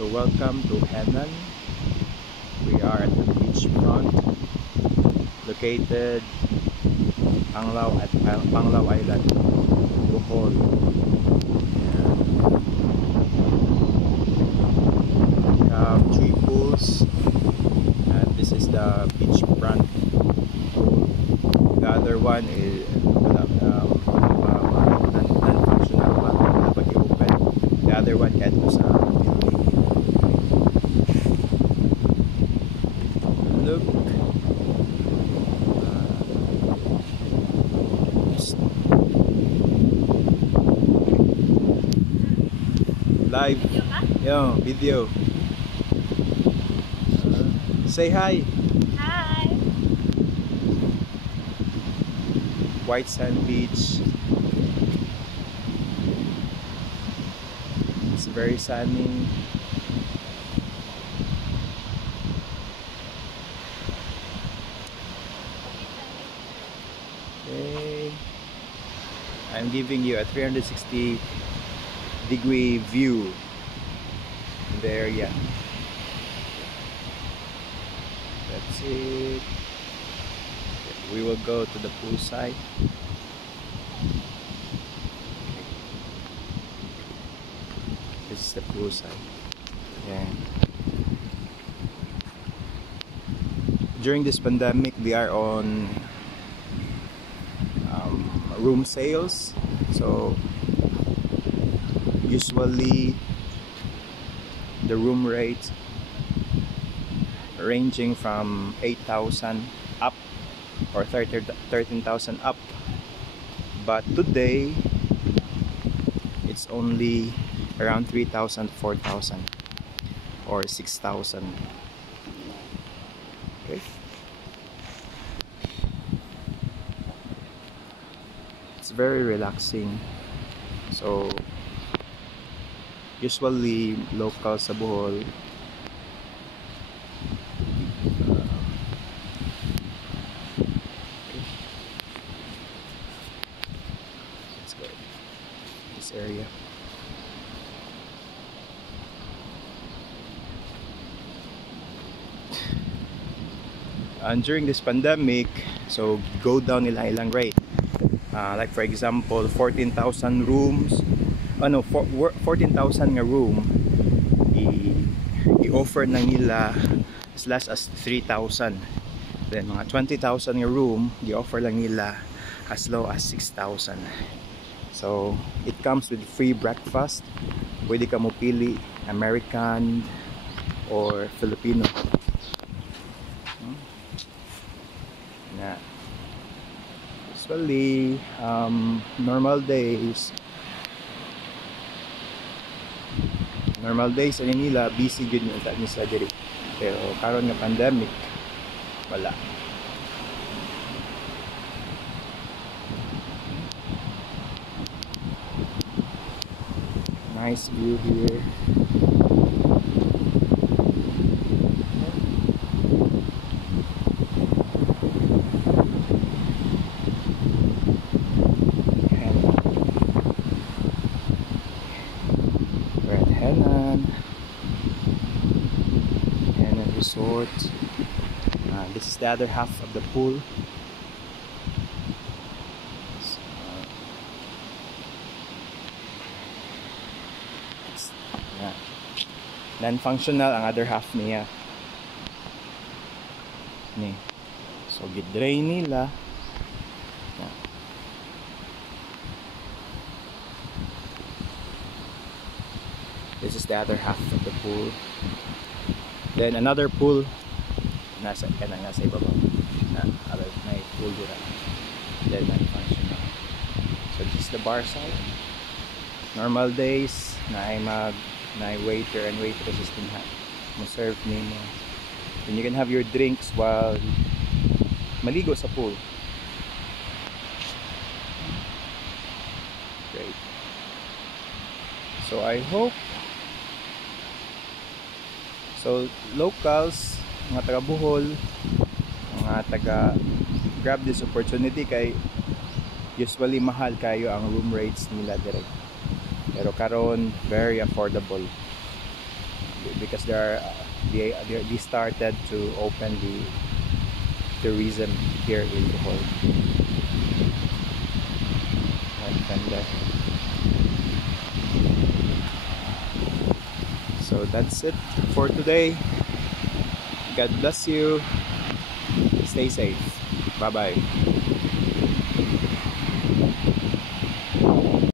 So welcome to Henan. We are at the beachfront, located Panglao at Panglao Island, Bohol. We have 3 pools, and this is the beachfront pool. The other one is non-functional, but open. The other one can do some. Look, live, video. Say hi. Hi. White sand beach. It's very sunny. Okay. I'm giving you a 360-degree view in the area. That's it. We will go to the pool side. This is the pool side. Yeah. During this pandemic, they are on room sales. So usually the room rate ranging from 8,000 up or 13,000 up, but today it's only around 3,000, 4,000 or 6,000. Okay, it's very relaxing. So usually locals sa Bohol area. And during this pandemic, so go down ilang rate. Like for example, 14,000 rooms. 14,000 nga room i-offer na nila as less as 3,000. Then mga 20,000 nga room i-offer lang nila as low as 6,000. So it comes with free breakfast. Pwede ka mo pili American or Filipino. Usually normal days sa nila busy gud yung sa diri. Pero karon nga pandemic wala. Nice view here. We're at Henan Resort. This is the other half of the pool. Non-functional ang other half niya. Ni. So gidrain nila. This is the other half of the pool. Then another pool nasa ibabaw. Other may pool dito. Then non-functional. So this is the bar side. Normal days na waiter and waitresses can serve nimo. And you can have your drinks while maligo sa pool. Great. So I hope locals, mga taga Bohol, mga taga grab this opportunity kay usually mahal kayo ang room rates nila direct. Pero karon very affordable. because they started to open the tourism here in Bohol. Ganda. So that's it for today. God bless you. Stay safe. Bye bye.